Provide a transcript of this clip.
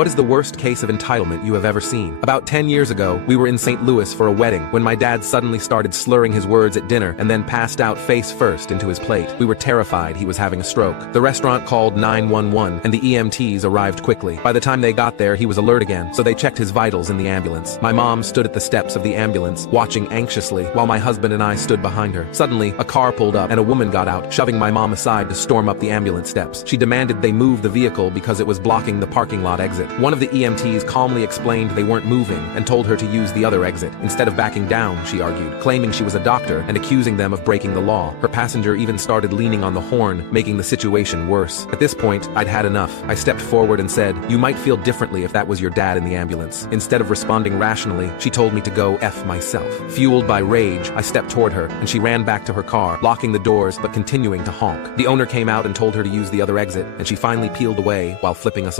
What is the worst case of entitlement you have ever seen? About 10 years ago, we were in St. Louis for a wedding when my dad suddenly started slurring his words at dinner and then passed out face first into his plate. We were terrified he was having a stroke. The restaurant called 911 and the EMTs arrived quickly. By the time they got there, he was alert again, so they checked his vitals in the ambulance. My mom stood at the steps of the ambulance, watching anxiously, while my husband and I stood behind her. Suddenly, a car pulled up and a woman got out, shoving my mom aside to storm up the ambulance steps. She demanded they move the vehicle because it was blocking the parking lot exit. One of the EMTs calmly explained they weren't moving and told her to use the other exit. Instead of backing down, she argued, claiming she was a doctor and accusing them of breaking the law. Her passenger even started leaning on the horn, making the situation worse. At this point, I'd had enough. I stepped forward and said, "You might feel differently if that was your dad in the ambulance." Instead of responding rationally, she told me to go F myself. Fueled by rage, I stepped toward her, and she ran back to her car, locking the doors but continuing to honk. The owner came out and told her to use the other exit, and she finally peeled away while flipping us off.